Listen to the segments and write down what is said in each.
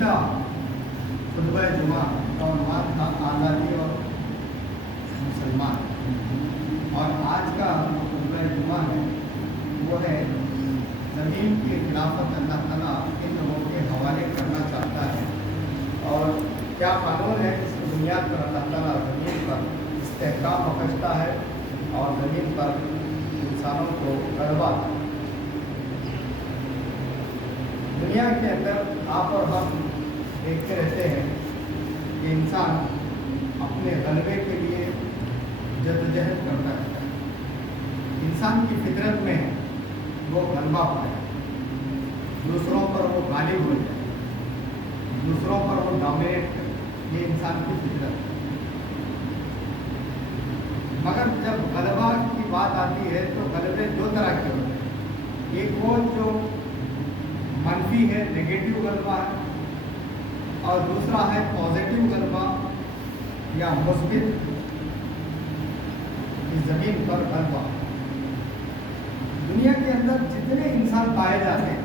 पिछला खुतबा जुमा का उन्वान था आज़ादी और मुसलमान, और आज का खुतबा जुमा है वो है ज़मीन की खिलाफत अल्लाह ताला इन लोगों के हवाले करना चाहता है, और क्या कानून है जिस बुनियाद पर अल्लाह ताला ज़मीन पर इस्तेहकाम बख्शता है और ज़मीन पर इंसानों को गलबा। दुनिया के अंदर आप और हम देखते रहते हैं कि इंसान अपने गलबे के लिए जद्दोजहद करता रहता है। इंसान की फितरत में वो गलबा पाए, दूसरों पर वो गालिब हो जाए, दूसरों पर वो डोमिनेट करे, ये इंसान की फितरत है। मगर जब गलबा की बात आती है तो गलबे दो तरह के होते हैं। एक वो जो मनफी है, नेगेटिव गलबा है, और दूसरा है पॉजिटिव गलबा या मुस्बित ज़मीन पर गलबा। दुनिया के अंदर जितने इंसान पाए जाते हैं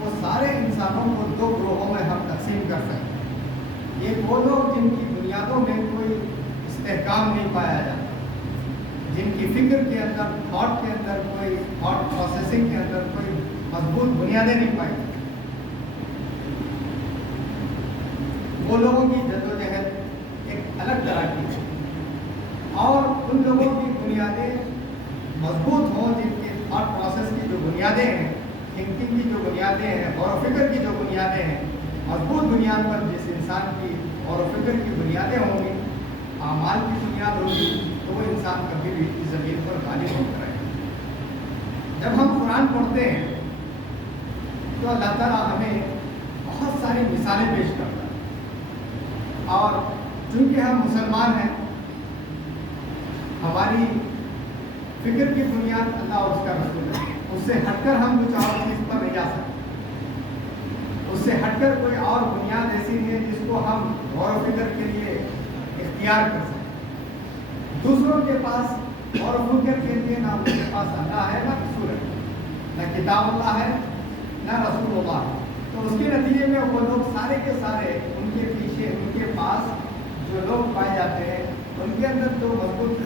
वो सारे इंसानों को दो ग्रोहों में हम तकसीम कर सकते हैं। एक वो लोग जिनकी बुनियादों में कोई इस्तेहकाम नहीं पाया जाता, जिनकी फिक्र के अंदर, थॉट के अंदर, कोई थॉट प्रोसेसिंग के अंदर कोई मजबूत बुनियादें नहीं पाई, वो लोगों की जद्दोजहद एक अलग तरह की है। और उन लोगों की बुनियादें मजबूत हों जिनके थॉट प्रोसेस की जो बुनियादें हैं, थिंकिंग की जो बुनियादें हैं, गौर फिक्र की जो बुनियादें हैं, मजबूत बुनियाद पर जिस इंसान की गौर फिक्र की बुनियादें होंगी, आमाल की बुनियाद होगी, तो वो इंसान कभी भी इस ज़मीन पर गालिब नहीं करेगा। जब हम कुरान पढ़ते हैं तो अल्लाह ताला हमें बहुत सारी मिसालें पेश करता है, और चूँकि हम मुसलमान हैं, हमारी फिक्र की बुनियाद अल्लाह और उसका रसूल है, उससे हटकर हम कुछ और चीज़ पर नहीं जा सकते। उससे हटकर कोई और बुनियाद ऐसी नहीं है जिसको हम गौर फिक्र के लिए इख्तियार कर सकें। दूसरों के पास गौर फिक्र के लिए ना उनके पास अल्लाह है, ना रसूल है, ना किताब अल्लाह है, ना रसूल अल्लाह है। तो उसके नतीजे में वो लोग सारे के सारे उनके पीछे, उनके पास जो लोग पाए जाते हैं, उनके अंदर जो मजबूत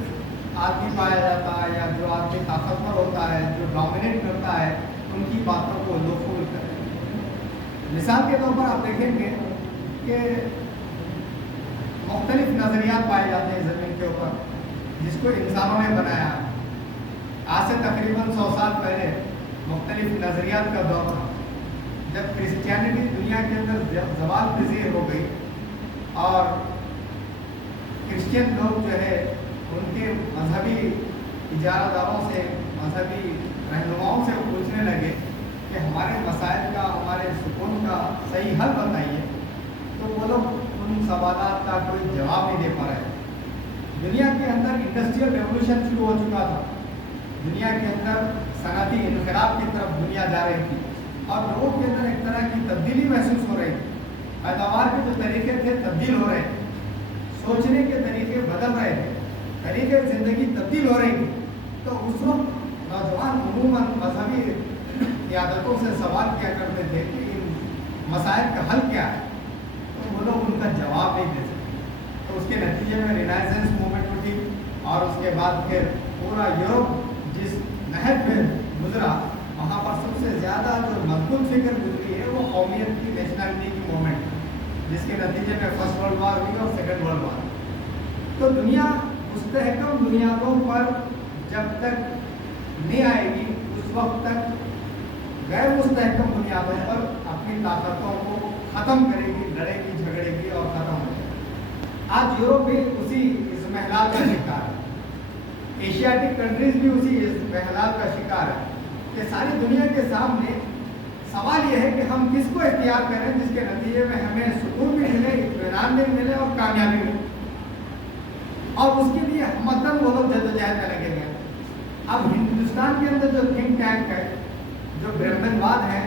आदमी पाया जाता है या जो आदमी ताकतवर होता है, जो डोमिनेट करता है, उनकी बातों को लोग कबूल करते हैं। मिसाल के तौर पर आप देखेंगे कि मुख्तलिफ नज़रियात पाए जाते हैं ज़मीन के ऊपर जिसको इंसानों ने बनाया। आज से तकरीबन 100 साल पहले मुख्तलिफ नज़रियात का दौर था, जब क्रिश्चियनिटी दुनिया के अंदर ज़वाल पज़ीर हो गई और क्रिश्चियन लोग जो है उनके मजहबी इजारादारों से, मजहबी रहनुमाओं से पूछने लगे कि हमारे मसाइल का, हमारे सुकून का सही हल बताइए, तो वो लोग उन सवालात का कोई जवाब नहीं दे पा रहे। दुनिया के अंदर इंडस्ट्रियल रेवोल्यूशन शुरू हो चुका था, दुनिया के अंदर सनअती इनकलाब की तरफ दुनिया जा रही थी, और लोगों के अंदर एक तरह की तब्दीली महसूस हो रही थी। पैदावार के जो तरीके थे तब्दील हो रहे थे, सोचने के तरीके बदल रहे थे, तरीके ज़िंदगी तब्दील हो रही थी। तो उस वक्त नौजवान अमूमन मजहबी क़ियादतों से सवाल किया करते थे कि इन मसाइल का हल क्या है, तो वो लोग उनका जवाब नहीं दे सकते। तो उसके नतीजे में रिनाइसेंस मूवमेंट उठी, और उसके बाद फिर पूरा यूरोप जिस नहज में गुजरा, वहाँ पर सबसे ज़्यादा जो मजबूत फिक्र गुजरी है वो कौमियत की, नेशनलिटी की मूवमेंट, जिसके नतीजे में फर्स्ट वर्ल्ड वार हुई और सेकेंड वर्ल्ड वार। तो दुनिया मुस्तहकम बुनियादों पर जब तक नहीं आएगी, उस वक्त तक गैर मुस्तहकम बुनियादों पर अपनी ताकतों को ख़त्म करेगी, लड़ेगी, झगड़ेगी और ख़त्म हो जाएगी। आज यूरोप भी उसी इज़्तिहलाल का शिकार है, एशियाटिक कंट्रीज़ भी उसी इज़्तिहलाल का शिकार है कि सारी दुनिया के सामने सवाल यह है कि हम किसको इख्तियार करें जिसके नतीजे में हमें सुकून भी मिले, इत्मीनान भी मिले और कामयाबी मिले, और उसके लिए हमतन वो लोग जद्दोजहद में लगे हुए हैं। अब हिंदुस्तान के अंदर जो थिंक टैंक है, जो ब्राह्मणवाद है,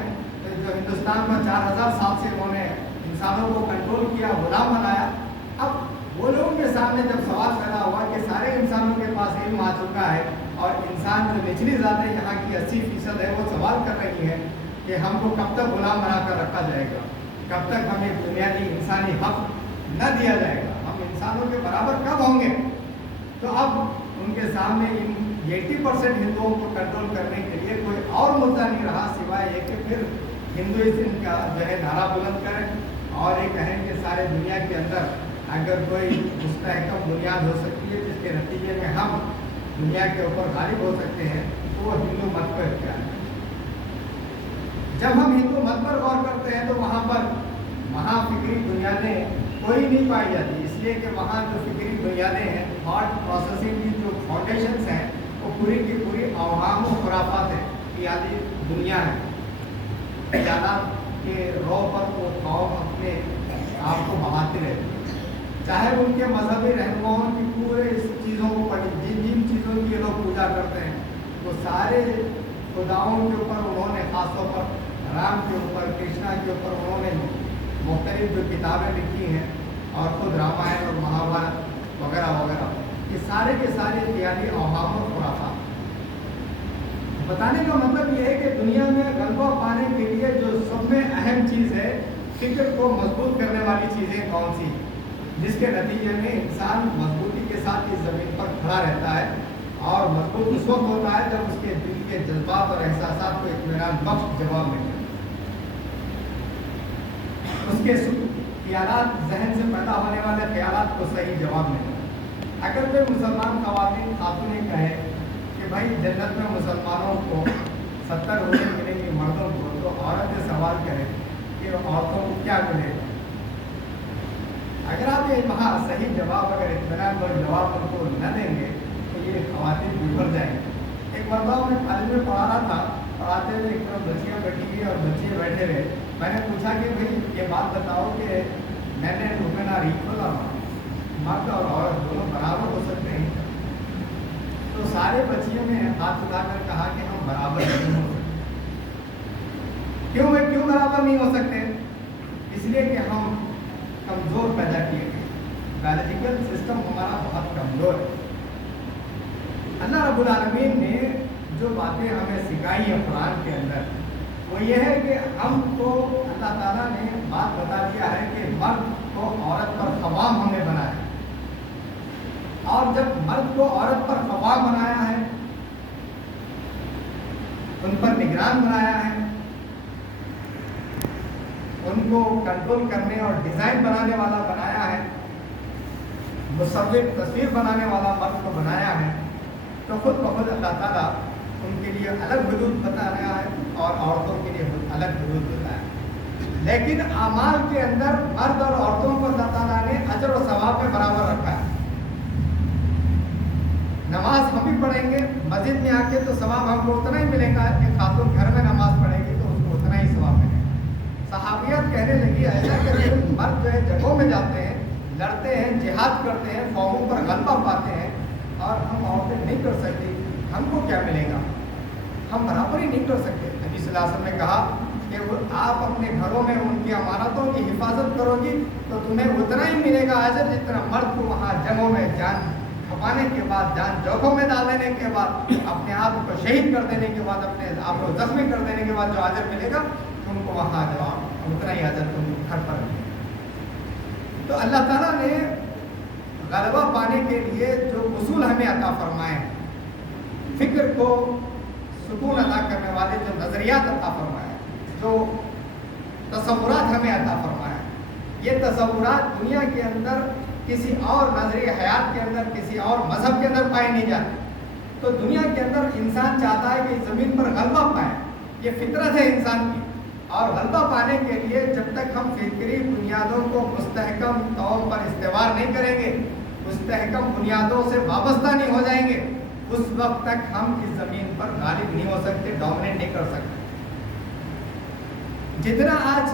जो हिंदुस्तान में 4000 साल से उन्होंने इंसानों को कंट्रोल किया, गुलाम बनाया, अब वो लोगों के सामने जब सवाल पैदा हुआ कि सारे इंसानों के पास इल्म आ चुका है और इंसान जो निचली ज़ात है यहाँ की 80% है, वो सवाल कर रही है कि हमको कब तक गुलाम बना कर रखा जाएगा, कब तक हमें बुनियादी इंसानी हक न दिया जाएगा, हम इंसानों के बराबर कब होंगे। तो अब उनके सामने इन 80% हिंदुओं को कंट्रोल करने के लिए कोई और मुद्दा नहीं रहा सिवाय ये कि फिर हिंदुइज्म का जो है नारा बुलंद करें और ये कहें कि सारे दुनिया के अंदर अगर कोई मुस्तहकम बुनियाद हो सकती है जिसके नतीजे में हम दुनिया के ऊपर गालिब हो सकते हैं, तो वो हिंदू मत पर क्या है। जब हम हिंदू मत पर गौर करते हैं तो वहाँ पर महाफिक्री बुनियादें कोई नहीं पाई जाती, इसलिए कि वहाँ जो फिक्री बुनियादें हैं, थॉट प्रोसेसिंग की जो फाउंडेशंस हैं, वो पूरी की पूरी अवहाम और खुराफात है, ख्याली दुनिया है। ख्यालात के रो पर वो कौम अपने आप को बहाते रहते हैं, चाहे उनके मजहबी रहनुमाओं की पूरे इस चीज़ों को पढ़ी, जिन जिन चीज़ों की ये लोग पूजा करते हैं वो सारे खुदाओं के ऊपर उन्होंने ख़ासतौर पर राम के ऊपर, कृष्णा के ऊपर उन्होंने मुख्तलिफ जो किताबें लिखी हैं और खुद रामायण और महाभारत वगैरह वगैरह, ये सारे के सारे ख्याली अवहाम और खुराफात। बताने का मतलब ये है कि दुनिया में गलबा पाने के लिए जो सब में अहम चीज़ है, फिक्र को मजबूत करने वाली चीज़ें कौन सी, जिसके नतीजे में इंसान मजबूती के साथ इस ज़मीन पर खड़ा रहता है। और मजबूत उस वक्त होता है जब उसके दिल के जज्बात और एहसासात को इत्मीनान बख्श जवाब मिले, उसके ख्यालात, जहन से पैदा होने वाले ख्यालात को सही जवाब मिले। अगर कोई मुसलमान ख़वातीन खातूनें कहे कि भाई जन्नत में मुसलमानों को 70 रोज़े मिलेंगे मर्दों को, तो औरत से सवाल करे कि औरतों को क्या मिलेगा। अगर आप ये वहाँ सही जवाब, अगर इत्मीनान और जवाब उनको न देंगे तो ये ख़वातीन बिखर जाएंगे। एक मरतबा मैं कॉलेज में पढ़ा रहा था, पढ़ाते हुए एक तरफ बच्चियाँ बैठी हुई और बच्चे बैठे रहे। मैंने पूछा कि भाई ये बात बताओ कि मैंने रुकना रिखोला मर्द और औरत दोनों बराबर हो सकते हैं। तो सारे बच्चियों ने हाथ उठाकर कहा कि हम बराबर नहीं हो सकते। क्यों बराबर नहीं हो सकते? इसलिए कि हम कमज़ोर पैदा किए गए, बायोलॉजिकल सिस्टम हमारा बहुत कमज़ोर है। अल्लाह रब्बुल आलमीन ने जो बातें हमें सिखाई है कुरान के अंदर, वो ये है कि हमको अल्लाह ताला ने बात बता दिया है कि मर्द को औरत पर ख़वाम हमें बनाया, और जब मर्द को औरत पर ख़वाम बनाया है, उन पर निगरान बनाया है, उनको कंट्रोल करने और डिज़ाइन बनाने वाला बनाया है, मुसव्विर तस्वीर बनाने वाला मर्द को बनाया है, तो खुद ब खुद अल्लाह ताला उनके लिए अलग हुदूद बता रहा है और औरतों के लिए अलग हुदूद बताया है। लेकिन आमाल के अंदर मर्द और औरतों को अल्लाह ताला ने अजर और सवाब में बराबर रखा है। नमाज हम भी पढ़ेंगे मस्जिद में आके तो सवाब हमको उतना ही मिलेगा कि खातून घर में नमाज पढ़ेगी तो उसको उतना ही सवाब मिलेगा। सहाबियत कहने लगी ऐसा कि मर्द जो है जगहों में जाते हैं, लड़ते हैं, जिहाद करते हैं, कौमों पर गलबा पाते हैं, और हम औरतें नहीं कर सकती, हमको क्या मिलेगा? हम बराबर ही नहीं कर सकते। नबी सल्लल्लाहु अलैहि वसल्लम ने कहा कि वो आप अपने घरों में उनकी अमानतों की हिफाजत करोगी तो तुम्हें उतना ही मिलेगा अजर जितना मर्द को वहाँ जंगों में जान खपाने के बाद, जान जोखों में डाल देने के बाद, अपने आप को शहीद कर देने के बाद, अपने आप को जख्मी कर देने के बाद जो अजर मिलेगा तुमको वहाँ जवाब उतना ही अजर तुम घर पर मिलेगा। तो अल्लाह ताला ने गलबा पाने के लिए जो उसूल हमें अता फरमाए, फिक्र को सुकून अदा करने वाले जो नज़रियात अता फरमाए, जो तसव्वुरात हमें अता फरमाए, ये तसव्वुरात दुनिया के अंदर किसी और नजरिए हयात के अंदर, किसी और मजहब के अंदर पाए नहीं जाते। तो दुनिया के अंदर इंसान चाहता है कि ज़मीन पर गलबा पाए, ये फितरत है इंसान की। और गलबा पाने के लिए जब तक हम फिक्री बुनियादों को मुस्तहकम तौर पर इस्तेवार नहीं करेंगे, मुस्तहकम बुनियादों से वाबस्ता नहीं हो जाएंगे, उस वक्त तक हम इस ज़मीन पर गालिब नहीं हो सकते, डोमिनेट नहीं कर सकते। जितना आज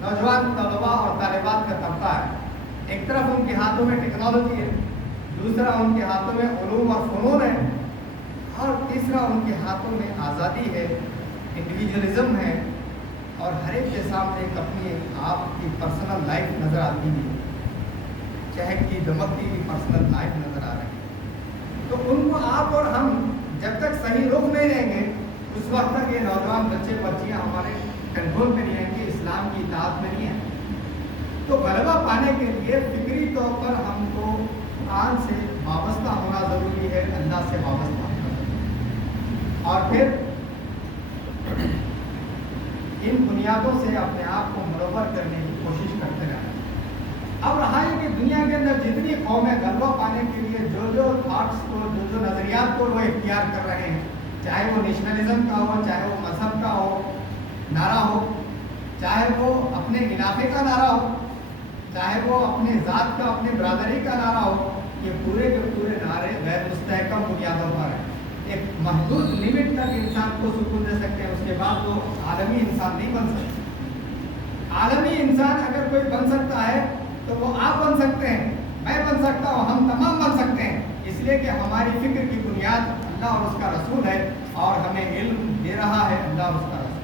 नौजवान तलबा और तालिबात का तबका है, एक तरफ उनके हाथों में टेक्नोलॉजी है, दूसरा उनके हाथों में उलूम और फ़नून है, और तीसरा उनके हाथों में आज़ादी है, इंडिविजुअलिज्म है, और हर एक के सामने एक अपनी आपकी पर्सनल लाइफ नज़र आती है, चहकती दमकती हुई पर्सनल लाइफ नज़र आ रही है। तो उनको आप और हम जब तक सही रुख नहीं देंगे, उस वक्त तक ये नौजवान बच्चे बच्चियाँ हमारे कंट्रोल में नहीं आएंगे, इस्लाम की इताअत में नहीं है। तो गलबा पाने के लिए फिक्री तौर पर हमको कुरान से वाबस्ता होना ज़रूरी है, अल्लाह से वाबस्ता होना ज़रूरी है, और फिर इन बुनियादों से अपने आप को मुनव्वर करने की कोशिश करते रहना। अब रहा है कि दुनिया के अंदर जितनी कौमें गलबा पाने के लिए जो जो थाट्स को, जो नज़रियात को वो इख्तियार कर रहे हैं, चाहे वो नेशनलिज्म का हो, चाहे वो मजहब का हो नारा हो, चाहे वो अपने इलाके का नारा हो, चाहे वो अपने ज़ात का, अपने बरादरी का नारा हो, ये पूरे के पूरे नारे गैर मुस्तहकम बुनियादों पर है। एक महदूद लिमिट तक इंसान को सुकून दे सकते हैं, उसके बाद वो आलमी इंसान नहीं बन सकते। आलमी इंसान अगर कोई बन सकता है तो वो आप बन सकते हैं, मैं बन सकता हूँ, हम तमाम बन सकते हैं, इसलिए कि हमारी फिक्र की बुनियाद अल्लाह और उसका रसूल है, और हमें इल्म दे रहा है अल्लाह और उसका रसूल।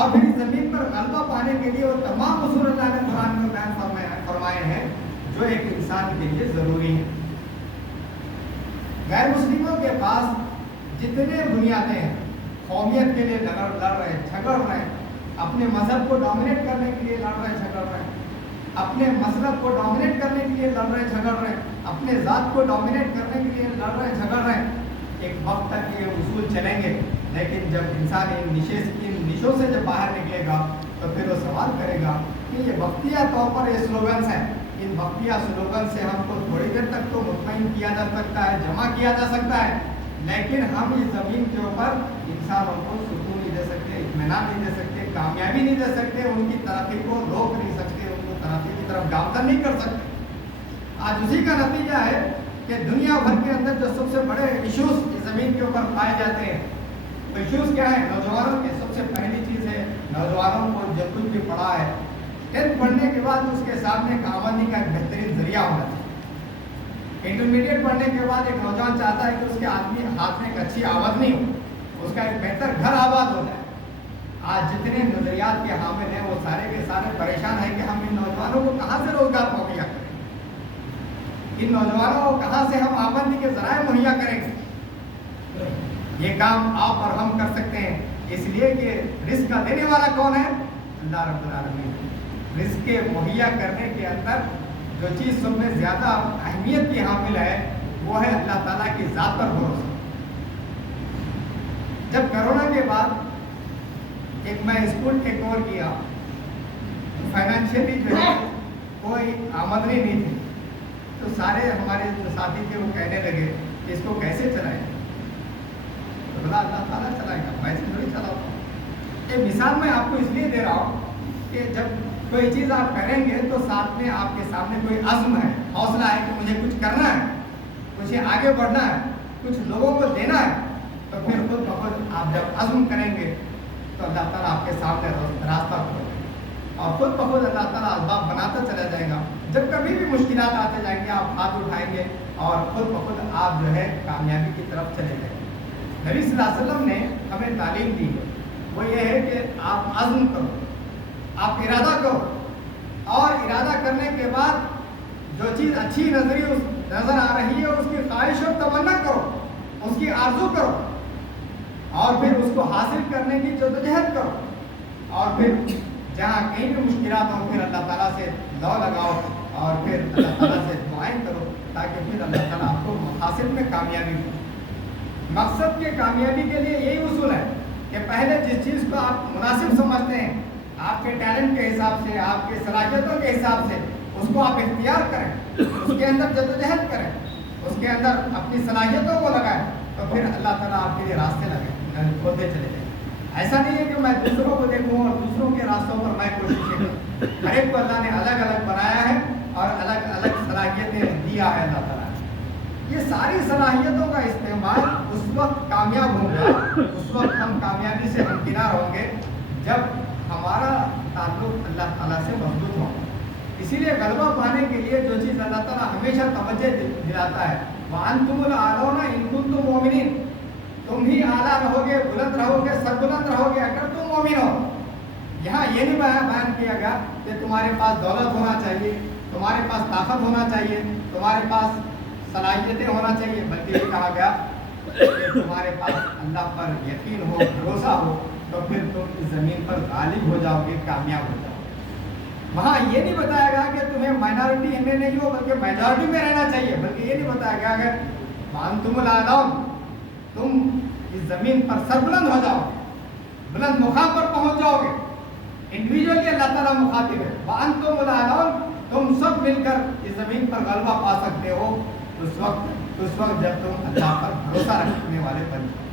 और फिर ज़मीन पर गलबा पाने के लिए वो तमाम उसूल अल्लाह ने कुरान में बयान फरमाए हैं जो एक इंसान के लिए ज़रूरी है। गैर मुस्लिमों के पास जितने बुनियादें हैं, कौमियत के लिए लड़ रहे, झगड़ रहे, अपने मजहब को डोमिनेट करने के लिए लड़ रहे, झगड़ रहे, अपने मसलब को डोमिनेट करने के लिए लड़ रहे, झगड़ रहे, अपने ज़ात को डोमिनेट करने के लिए लड़ रहे, झगड़ रहे। एक वक्त तक ये उसूल चलेंगे, लेकिन जब इंसान इन निशों से जब बाहर निकलेगा तो फिर वो सवाल करेगा कि ये वक्तिया तौर पर ये स्लोगन्स हैं, इन वक्तिया स्लोगन से हमको थोड़ी देर तक तो मुतमईन किया जा सकता है, जमा किया जा सकता है, लेकिन हम इस ज़मीन के ऊपर इंसानों को सुकून नहीं दे सकते, इत्मीनान नहीं दे सकते, कामयाबी नहीं दे सकते, उनकी तरक्की को रोक नहीं सकते, उनको तरक्की की तरफ गामजन नहीं कर सकते। आज उसी का नतीजा है कि दुनिया भर के अंदर जो सबसे बड़े इश्यूज इस ज़मीन के ऊपर पाए जाते हैं, तो इश्यूज क्या है? नौजवानों के सबसे पहली चीज़ है, नौजवानों को जब कुछ भी पढ़ा है, 10th पढ़ने के बाद उसके सामने आमदनी का एक बेहतरीन जरिया होना चाहिए। इंटरमीडिएट पढ़ने के बाद एक नौजवान चाहता है कि उसके आदमी हाथ में एक अच्छी आमदनी हो, उसका एक बेहतर घर आबाद हो जाए। आज जितने नज़रियात के हामिल हैं वो सारे के सारे परेशान हैं कि हम इन नौजवानों को कहाँ से रोजगार मुहैया करें, इन नौजवानों को कहाँ से हम आमदनी के ज़राए मुहैया करेंगे। ये काम आप और हम कर सकते हैं, इसलिए कि रिस्क का देने वाला कौन है? अल्लाह रब्बुल आलमीन। रिस्क के मुहैया करने के अंदर जो चीज़ सब में ज़्यादा अहमियत की हामिल है वो है अल्लाह ताला की ज़ात पर भरोसा। जब कोरोना के बाद एक मैं स्कूल टेक ओवर किया तो फाइनेंशियली जो है कोई आमदनी नहीं थी, तो सारे हमारे जो साथी थे वो कहने लगे कि इसको कैसे चलाएं, तो बोला अल्लाह ताला चलाएगा, मैं थोड़ी चलाता हूँ। ये मिसाल मैं आपको इसलिए दे रहा हूँ कि जब कोई चीज़ आप करेंगे तो साथ में आपके सामने कोई अज़्म है, हौसला है कि मुझे कुछ करना है, मुझे आगे बढ़ना है, कुछ लोगों को देना है, तो फिर खुद ब खुद आप जब अज़्म करेंगे तो अल्लाह ताला आपके सामने रास्ता खोलेगा और खुद ब खुद अल्लाह ताला असबाब बनाता चला जाएगा। जब कभी भी मुश्किलात आते जाएंगे आप हाथ उठाएंगे और खुद ब खुद आप जो है कामयाबी की तरफ चले जाएंगे। नबी सल्लल्लाहु अलैहि वसल्लम ने हमें तालीम दी है, वो ये है कि आप अज़्म करो, आप इरादा करो, और इरादा करने के बाद जो चीज़ अच्छी नज़र आ रही है उसकी ख्वाहिश और तमन्ना करो, उसकी आरज़ू करो, और फिर उसको हासिल करने की जद्दोजहद करो, और फिर जहाँ कहीं भी मुश्किलात हों फिर अल्लाह ताला से दौ लगाओ और फिर अल्लाह ताला से दुआएं करो, ताकि फिर अल्लाह ताला आपको हासिल में कामयाबी दे। मकसद के कामयाबी के लिए यही उसूल है कि पहले जिस चीज़ को आप मुनासिब समझते हैं, आपके टैलेंट के हिसाब से, आपके सलाहियतों के हिसाब से, उसको आप इख्तियार करें, उसके अंदर जद्दोजहद करें, उसके अंदर अपनी सलाहियतों को लगाएं, तो फिर अल्लाह ताला आपके लिए रास्ते लगाए, खोलते चले जाएं। ऐसा नहीं है कि मैं दूसरों को देखूं और दूसरों के रास्तों पर मैं कोशिशें करूं। हर एक को अल्लाह ने अलग अलग बनाया है और अलग अलग सलाहियतें दिया है अल्लाह ताला। ये सारी सलाहियतों का इस्तेमाल उस वक्त कामयाब होगा, उस वक्त हम कामयाबी से हमकिनार होंगे जब हमारा ताल्लुक़ अल्लाह ताला से मजबूत हो। इसीलिए गलबा पाने के लिए जो चीज़ अल्लाह ताला हमेशा तवज्जो दिलाता है, वअंतुमुल आलौना इन कुंतुम मोमिनीन, तुम ही आला रहोगे, बुलंद रहोगे, सरबुलंद रहोगे अगर तुम मोमिन हो। यहाँ ये नहीं बयान किया गया कि तुम्हारे पास दौलत होना चाहिए, तुम्हारे पास ताकत होना चाहिए, तुम्हारे पास सलाहियतें होना चाहिए, बल्कि ये कहा गया कि तुम्हारे पास अल्लाह पर यकीन हो, भरोसा हो, तो फिर तुम इस ज़मीन पर गालिब हो जाओगे, कामयाब हो जाओगे। वहाँ ये नहीं बताया गया कि तुम्हें माइनॉरिटी में नहीं हो बल्कि मेजॉरिटी में रहना चाहिए, बल्कि ये नहीं बताया गया कि वांतुमुल आलौन, तुम इस ज़मीन पर सरबुलंद हो जाओगे, बुलंद मुकाम पर पहुंच जाओगे। इंडिविजुअली अल्लाह ताला मुखातिब है, वांतुमुल आलौन, तुम सब मिलकर इस ज़मीन पर गलबा पा सकते हो उस वक्त जब तुम अल्लाह पर भरोसा रखने वाले बन जाओ।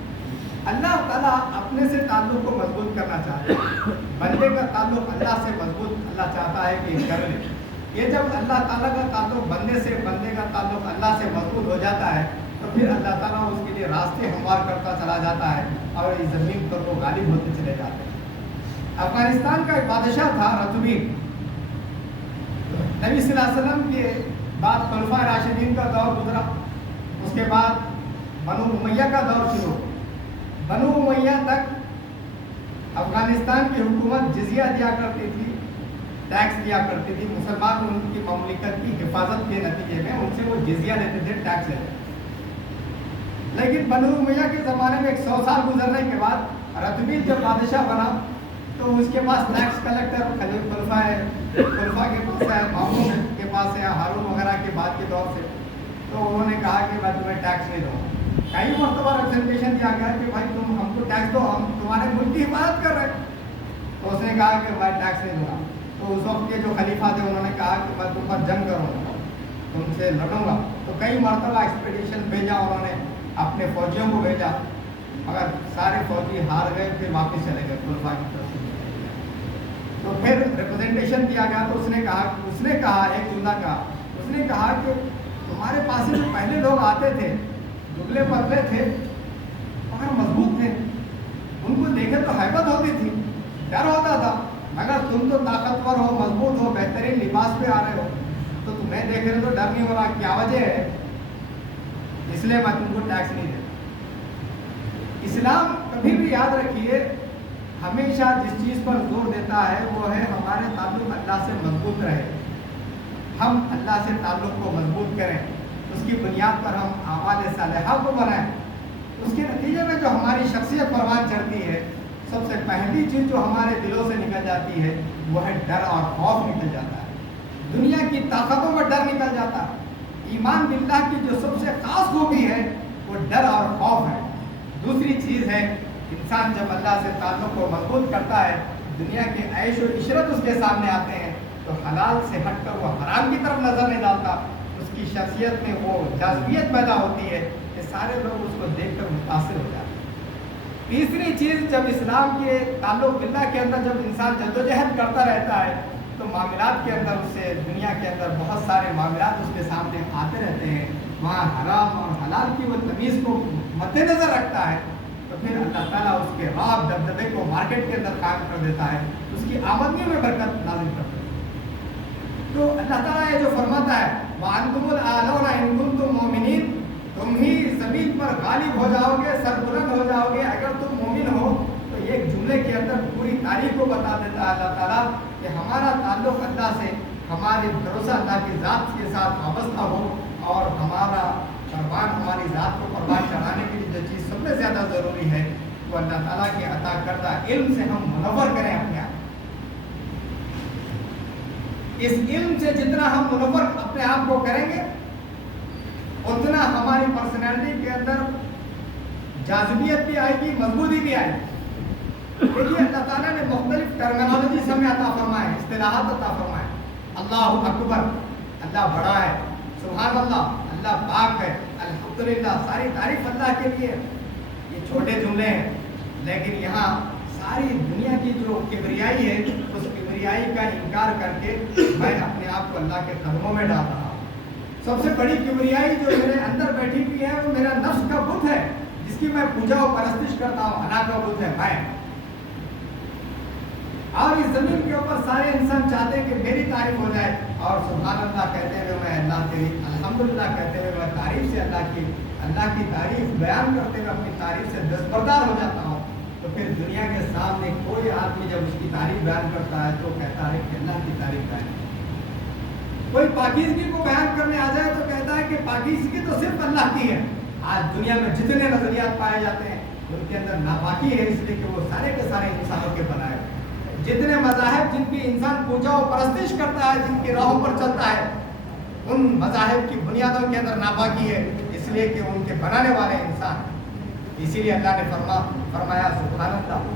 अल्लाह ताला अपने से ताल्लुक़ को मजबूत करना चाहता है, बंदे का ताल्लुक़ अल्लाह से मजबूत अल्लाह चाहता है कि कर ले। ये जब अल्लाह ताला का ताल्लुक़ बंदे से, बंदे का ताल्लुक़ अल्लाह से मजबूत हो जाता है तो फिर अल्लाह ताला उसके लिए रास्ते हमवार करता चला जाता है और इस ज़मीन पर वो गालिब होते चले जाते हैं। अफगानिस्तान का एक बादशाह था रतुबीन। नबी सल्लल्लाहु अलैहि वसल्लम के बाद खुलफा राशिदीन का दौर गुजरा, उसके बाद बनु उमैया का दौर शुरू। बनु उमैया तक अफगानिस्तान की हुकूमत जिजिया दिया करती थी, टैक्स दिया करती थी। मुसलमान उनकी ममलिकत की हिफाजत के नतीजे में उनसे वो जिजिया लेते थे, टैक्स लेते थे। लेकिन बनु उमैया के ज़माने में 100 साल गुजरने के बाद रतबील जब बादशाह बना तो उसके पास टैक्स कलेक्टर खुलफा के पास है, मामून के पास है, हारून वगैरह के बाद के दौर से। तो उन्होंने कहा कि मैं तुम्हें टैक्स नहीं दूँगा। कई मरतबा रिप्रेजेंटेशन दिया गया कि भाई तुम हमको टैक्स दो, हम तुम्हारे मुल्क की हिफाजत कर रहे हैं। तो उसने कहा कि मैं टैक्स नहीं दूँगा। तो उस वक्त के जो खलीफा थे उन्होंने कहा कि मैं तुम पर जंग करूँगा, तुमसे लड़ूंगा। तो कई मरतबा एक्सपीडिशन भेजा उन्होंने, अपने फौजियों को भेजा, मगर सारे फौजी हार गए, फिर वापस चले गए खुलफा की तरफ से। तो फिर रिप्रेजेंटेशन दिया गया तो उसने कहा एक जुमला कहा, उसने कहा कि तुम्हारे पास जो पहले लोग आते थे दुबले पतले थे मगर मजबूत थे, उनको देखे तो हैबत होती थी, डर होता था, मगर तुम तो ताकतवर हो, मजबूत हो, बेहतरीन लिबास पे आ रहे हो, तो तुम्हें देख रहे तो डर नहीं हो रहा, क्या वजह है? इसलिए मैं तुमको टैक्स नहीं देता। इस्लाम कभी भी याद रखिए हमेशा जिस चीज़ पर जोर देता है वो है हमारे ताल्लुक़ अल्लाह से मजबूत रहे, हम अल्लाह से ताल्लुक़ को मजबूत करें, उसकी बुनियाद पर हम आमाल सालिहा को बनाएं। उसके नतीजे में जो हमारी शख्सियत परवान चढ़ती है, सबसे पहली चीज़ जो हमारे दिलों से निकल जाती है वो है डर और खौफ निकल जाता है। दुनिया की ताकतों पर डर निकल जाता है। ईमान बिल्लाह की जो सबसे ख़ास खूबी है वो डर और खौफ है। दूसरी चीज़ है इंसान जब अल्लाह से ताल्लुक़ को मजबूत करता है, दुनिया के ऐश और इशरत उसके सामने आते हैं तो हलाल से हटकर वो हराम की तरफ नज़र नहीं डालता, उसकी शख्सियत में वो जाज़बियत पैदा होती है कि सारे लोग उसको देखकर मुतासिर हो जाते हैं। तीसरी चीज़, जब इस्लाम के ताल्लुक़ बिल्लाह के अंदर जब इंसान जद्दोजहद करता रहता है तो मामलात के अंदर उससे दुनिया के अंदर बहुत सारे मामलात उसके सामने आते रहते हैं, वहाँ हराम और हलाल की वो तमीज़ को मद्देनज़र रखता है तो फिर अल्लाह ताला उसके राब दबदबे को मार्केट के अंदर कायम कर देता है, उसकी आमदनी में बरकत नाज़िल कर देता है। तो अल्लाह ताला ये जो फरमाता है वांतुमुल आलौना इन कुंतुम मोमिनीन, तुम ही ज़मीन पर गालिब हो जाओगे, सरबुलंद हो जाओगे अगर तुम मोमिन हो। तो ये एक जुमले के अंदर पूरी तारीख को बता देता है अल्लाह ताला कि हमारा ताल्लुक़ अल्लाह से, हमारे भरोसा अल्लाह की ज़ात के साथ वाबस्ता हो और हमारा परवान हमारी ज़ात को परवान चढ़ाने के लिए जो चीज़ सबसे ज़्यादा ज़रूरी है वो अल्लाह ताला के अता करदा इल्म से हम मुनव्वर करें अपने आप। इस इल्म से जितना हम मुनव्वर अपने आप को करेंगे उतना हमारी पर्सनैलिटी के अंदर जाज़बियत भी आएगी, मजबूती भी आएगी। देखिए अल्लाह ताला ने मुख्तलिफ टर्मिनोलॉजी हमें अता फरमाए, इस्तिलाहात अता फरमाए। अल्लाहु अकबर, अल्लाह बड़ा है, सुभान अल्लाह, अल्लाह पाक है, अल्हम्दुलिल्लाह, सारी तारीफ अल्लाह के लिए। ये छोटे जुमले हैं लेकिन यहाँ सारी दुनिया की जो किबरियाई है उस किबरियाई का इनकार करके मैं अपने आप को अल्लाह के कदमों में डाल रहा हूँ। सबसे बड़ी किबरियाई जो मेरे अंदर बैठी हुई है वो मेरा नफ्स का बुत है, जिसकी मैं पूजा और परस्तिश करता हूँ। अना का बुत है मैं। और इस ज़मीन के ऊपर सारे इंसान चाहते हैं कि मेरी तारीफ हो जाए और सुभान अल्लाह कहते हुए मैं अल्लाह तेरी, अल्हम्दुलिल्लाह कहते हुए मैं तारीफ से अल्लाह की तारीफ बयान करते हुए अपनी तारीफ से दस्तबरदार हो जाता हूँ। तो फिर दुनिया के सामने कोई आदमी जब उसकी तारीफ बयान करता है तो कहता है कि अल्लाह की तारीफ बयान। कोई पाकीज़गी को बयान करने आ जाए तो कहता है कि पाकीज़गी तो सिर्फ अल्लाह की है। आज दुनिया में जितने नज़रियात पाए जाते हैं ان کے اندر ناپاکی ہے، اس لیے کہ وہ سارے کے سارے انسانوں کے بنائے ہوئے۔ جتنے مذاہب جن کی انسان پوجا و پرستش کرتا ہے، جن کی راہوں پر چلتا ہے، ان مذاہب کی بنیادوں کے اندر ناپاکی ہے، اس لیے کہ ان کے بنانے والے انسان۔ اسی لیے اللہ نے فرمایا سبحان اللہ،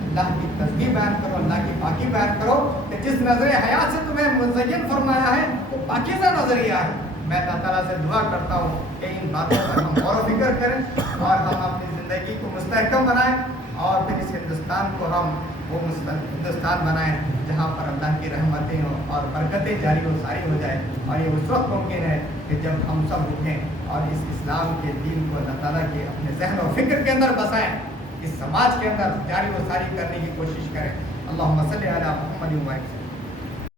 اللہ کی تسبیح بیان کرو، اللہ کی پاکی بیان کرو کہ جس نظر حیات سے تمہیں مزین فرمایا ہے وہ پاکیزہ نظریہ ہے۔ میں اللہ تعالیٰ سے دعا کرتا ہوں کہ ان باتوں پر ہم غور و فکر کریں اور ہم اپنی زندگی کو مستحکم بنائیں، اور پھر اس ہندوستان کو ہم وہ ہندوستان بنائیں جہاں پر اللہ کی رحمتیں اور برکتیں جاری و ساری ہو جائیں۔ اور یہ اس وقت ممکن ہے کہ جب ہم سب اٹھیں اور اس اسلام کے دین کو اللہ تعالیٰ کے اپنے ذہن و فکر کے اندر بسائیں، اس سماج کے اندر جاری و ساری کرنے کی کوشش کریں۔ اللہم صلی علی محمد و